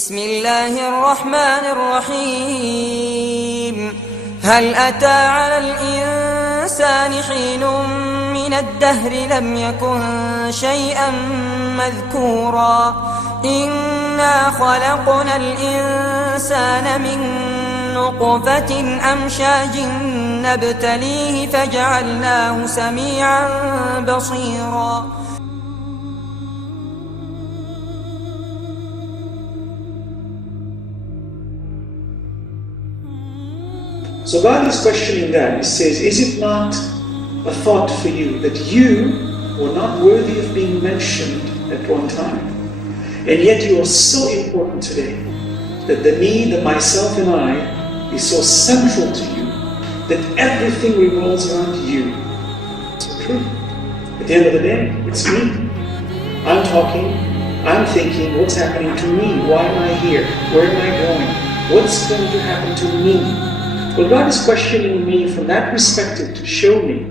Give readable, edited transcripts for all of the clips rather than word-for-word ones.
بسم الله الرحمن الرحيم هل أتى على الإنسان حين من الدهر لم يكن شيئا مذكورا إنا خلقنا الإنسان من نطفة أمشاج نبتليه فجعلناه سميعا بصيرا. So God is questioning that. He says, is it not a thought for you that you were not worthy of being mentioned at one time? And yet you are so important today that the me, the myself and I is so central to you that everything revolves around you. It's true. At the end of the day, it's me. I'm talking, I'm thinking, what's happening to me? Why am I here? Where am I going? What's going to happen to me? Well, God is questioning me from that perspective to show me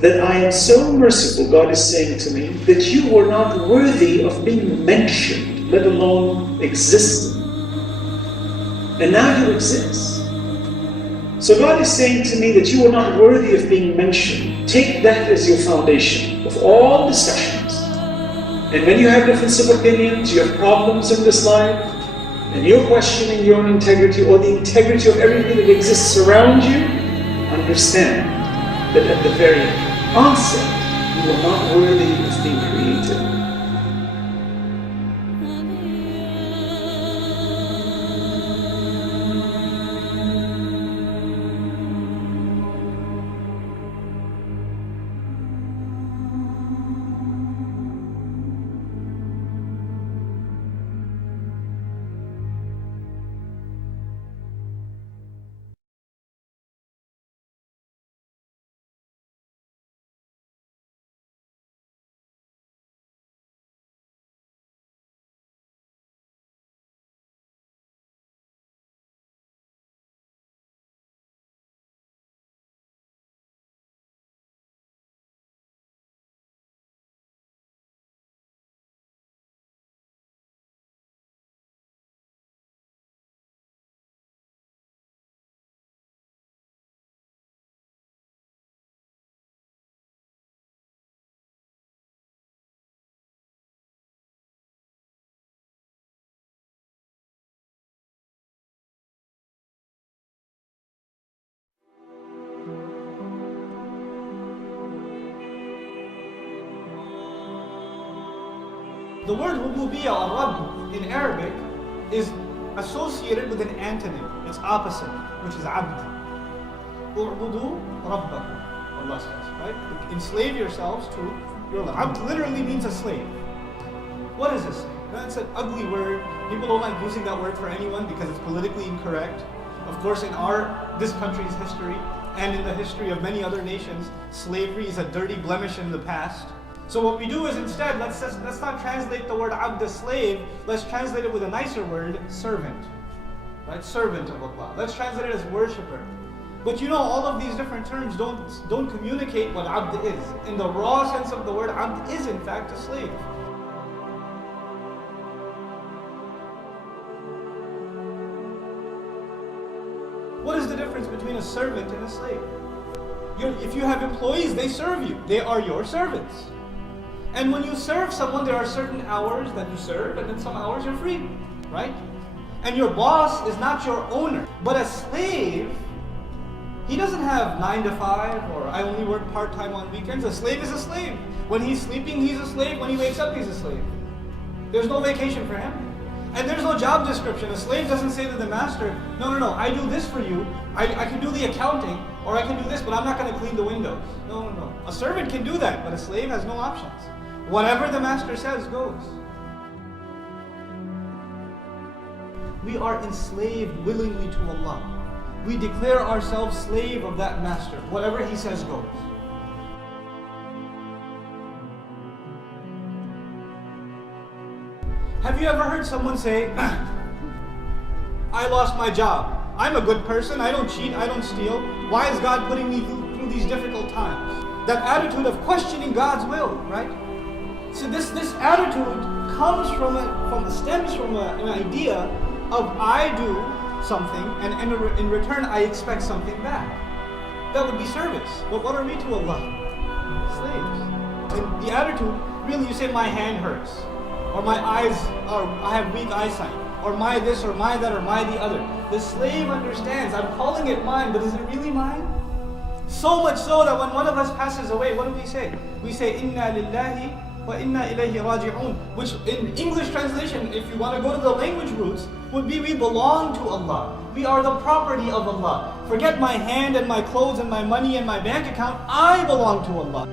that I am so merciful, God is saying to me, that you were not worthy of being mentioned, let alone existing. And now you exist. So God is saying to me that you were not worthy of being mentioned. Take that as your foundation of all discussions. And when you have difference of opinions, you have problems in this life, and you're questioning your own integrity or the integrity of everything that exists around you, understand that at the very onset, you are not worthy of being created. The word rububiyyah or Rabb in Arabic is associated with an antonym, its opposite, which is abd. U'budu rabbakum, Allah says, right? Enslave yourselves to your Lord. Abd literally means a slave. What is a slave? That's an ugly word. People don't like using that word for anyone because it's politically incorrect. Of course, in this country's history and in the history of many other nations, slavery is a dirty blemish in the past. So what we do is instead, let's not translate the word abd as slave, let's translate it with a nicer word, servant. Right? Servant of Allah. Let's translate it as worshipper. But you know, all of these different terms don't communicate what abd is. In the raw sense of the word, abd is in fact a slave. What is the difference between a servant and a slave? If you have employees, they serve you. They are your servants. And when you serve someone, there are certain hours that you serve, and then some hours you're free, right? And your boss is not your owner. But a slave, he doesn't have 9 to 5, or I only work part-time on weekends. A slave is a slave. When he's sleeping, he's a slave. When he wakes up, he's a slave. There's no vacation for him. And there's no job description. A slave doesn't say to the master, no, I do this for you. I can do the accounting, or I can do this, but I'm not going to clean the windows. No. A servant can do that, but a slave has no options. Whatever the master says goes. We are enslaved willingly to Allah. We declare ourselves slave of that master. Whatever he says goes. Have you ever heard someone say, I lost my job. I'm a good person. I don't cheat. I don't steal. Why is God putting me through these difficult times? That attitude of questioning God's will, right? So this attitude stems from an idea of I do something and in return I expect something back. That would be service. But what are we to Allah? Slaves. And the attitude, really you say my hand hurts, or my eyes I have weak eyesight, or my this or my that or my the other. The slave understands, I'm calling it mine, but is it really mine? So much so that when one of us passes away, what do we say? We say, Inna lillahi wa inna ilayhi raji'un, which in English translation, if you want to go to the language roots, would be we belong to Allah. We are the property of Allah. Forget my hand and my clothes and my money and my bank account, I belong to Allah.